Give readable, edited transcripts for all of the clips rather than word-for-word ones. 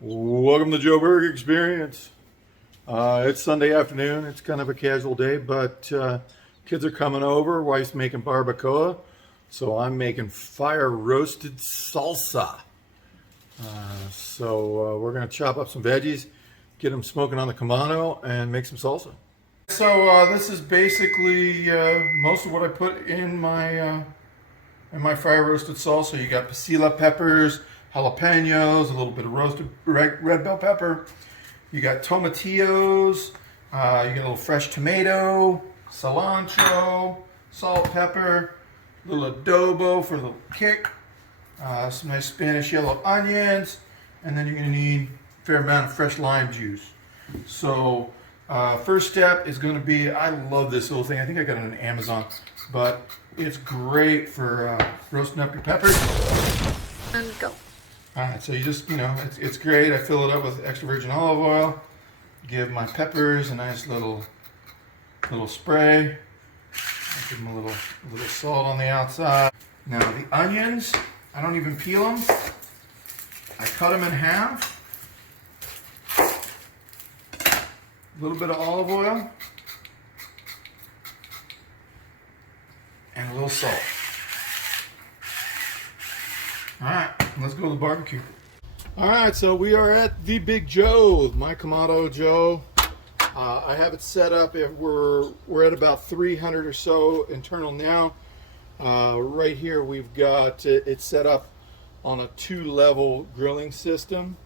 Welcome to Joe Berg Experience. It's Sunday afternoon. It's kind of a casual day, but kids are coming over. Wife's making barbacoa, so I'm making fire roasted salsa. We're going to chop up some veggies, get them smoking on the Kamado, and make some salsa. So this is basically most of what I put in my fire roasted salsa. You got pasilla peppers, jalapenos, a little bit of roasted red bell pepper. You got tomatillos, you got a little fresh tomato, cilantro, salt, pepper, a little adobo for a little kick, some nice Spanish yellow onions, and then you're going to need a fair amount of fresh lime juice. So first step is going to be, I love this little thing. I think I got it on Amazon, but it's great for roasting up your peppers. And go. All right, so you just, it's great. I fill it up with extra virgin olive oil. Give my peppers a nice little spray. I give them a little salt on the outside. Now the onions, I don't even peel them. I cut them in half. A little bit of olive oil. And a little salt. All right, let's go to the barbecue. All right, so we are at the Big Joe, my Kamado Joe. I have it set up. We're at about 300 or so internal now. Right here, we've got it set up on a 2-level grilling system.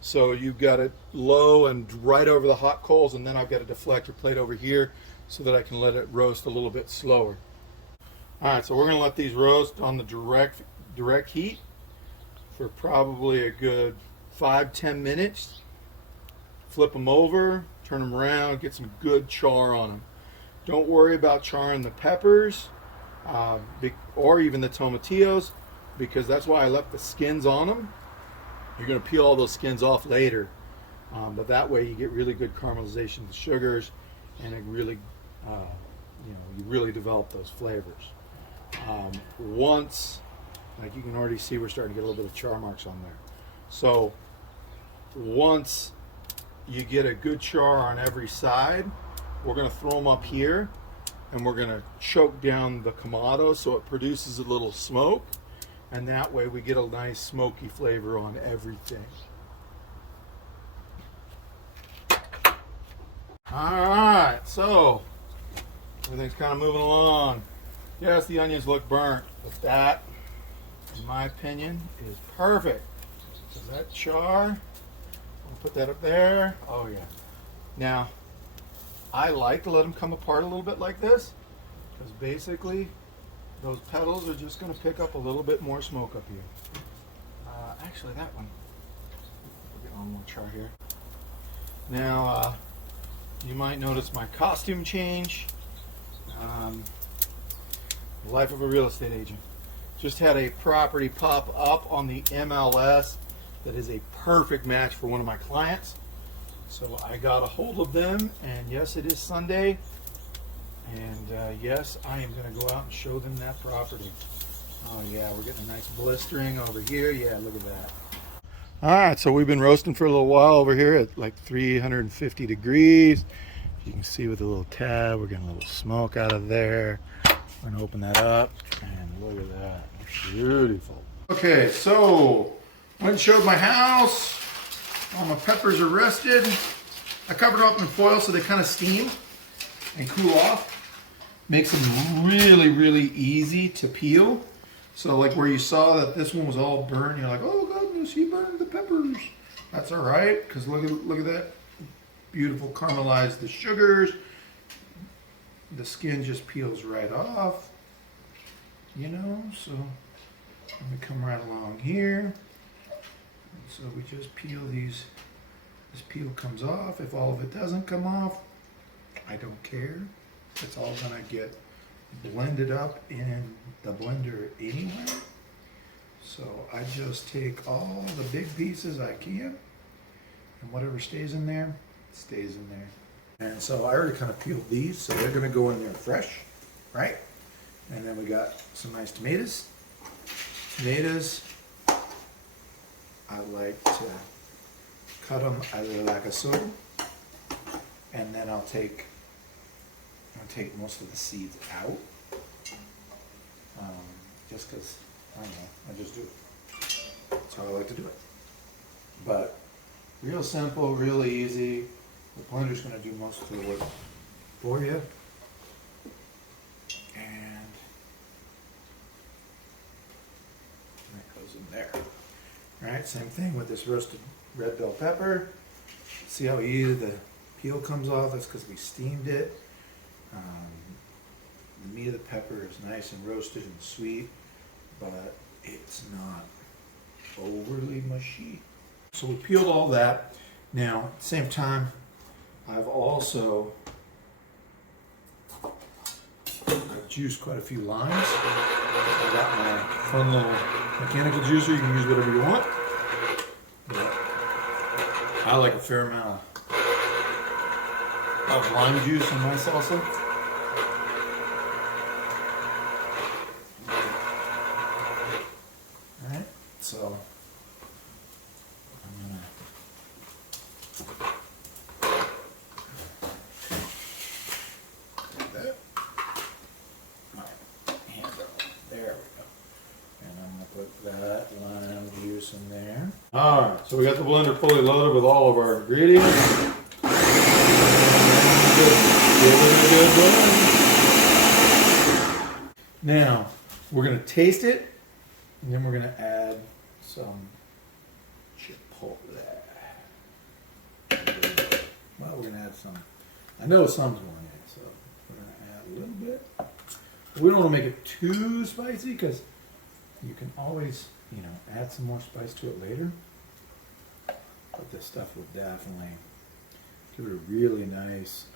So you've got it low and right over the hot coals, and then I've got a deflector plate over here so that I can let it roast a little bit slower. All right, so we're gonna let these roast on the direct heat for probably a good 5-10 minutes. Flip them over, turn them around, get some good char on them. Don't worry about charring the peppers or even the tomatillos, because that's why I left the skins on them. You're going to peel all those skins off later, but that way you get really good caramelization of the sugars, and it really, you really develop those flavors. Once, like you can already see, we're starting to get a little bit of char marks on there. So once you get a good char on every side, we're going to throw them up here, and we're going to choke down the Kamado so it produces a little smoke, and that way we get a nice smoky flavor on everything. Alright, so everything's kind of moving along. Yes, the onions look burnt, but that, in my opinion, is perfect. So that char, we'll put that up there. Oh yeah. Now, I like to let them come apart a little bit like this, because basically those petals are just going to pick up a little bit more smoke up here. Actually, that one. We'll get one more char here. Now, you might notice my costume change. Life of a real estate agent. Just had a property pop up on the MLS that is a perfect match for one of my clients. So I got a hold of them, and yes, it is Sunday. And yes, I am going to go out and show them that property. Oh yeah, we're getting a nice blistering over here. Yeah, look at that. All right, so we've been roasting for a little while over here at like 350 degrees. You can see with a little tab, we're getting a little smoke out of there. We're going to open that up, and look at that. It's beautiful. Okay, so I went and showed my house. All my peppers are rested. I covered them up in foil so they kind of steam and cool off. Makes them really, really easy to peel. So like where you saw that this one was all burned, you're like, oh goodness, he burned the peppers. That's all right, because look at that. Beautiful caramelized the sugars. The skin just peels right off. So let me come right along here. So we just peel these. This peel comes off. If all of it doesn't come off, I don't care. It's all gonna get blended up in the blender anyway. So I just take all the big pieces I can, and whatever stays in there, stays in there. And so I already kind of peeled these, so they're gonna go in there fresh, right? And then we got some nice tomatoes. I like to cut them like a so, and then I'll take most of the seeds out, just because, I don't know, I just do it. That's how I like to do it. But real simple, real easy. The blender's going to do most of the work for you. And that goes in there. All right, same thing with this roasted red bell pepper. See how easy the peel comes off? That's because we steamed it. The meat of the pepper is nice and roasted and sweet, but it's not overly mushy. So we peeled all that. Now, at the same time, I've juiced quite a few limes. I got my fun little mechanical juicer. You can use whatever you want. But I like a fair amount of lime juice in my salsa. Alright, so I'm gonna do that. Alright, hand up. There we go. And I'm gonna put that lime juice in there. Alright, so we got the blender fully loaded with all of our ingredients. Give it a good blend. Now, we're going to taste it, and then we're going to add some chipotle. Well, we're going to add some. I know some's going in, so we're going to add a little bit. But we don't want to make it too spicy because you can always, add some more spice to it later. But this stuff will definitely give it a really nice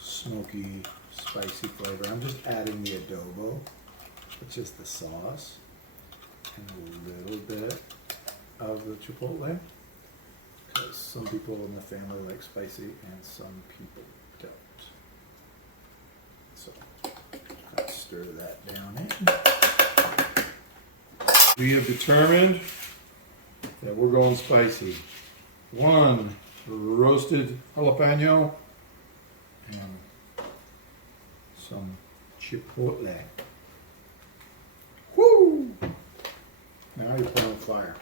smoky, spicy flavor. I'm just adding the adobo, which is the sauce, and a little bit of the chipotle, because some people in the family like spicy and some people don't. So, let's stir that down in. We have determined that we're going spicy. 1 roasted jalapeno and some chipotle. Woo! Now you put on fire.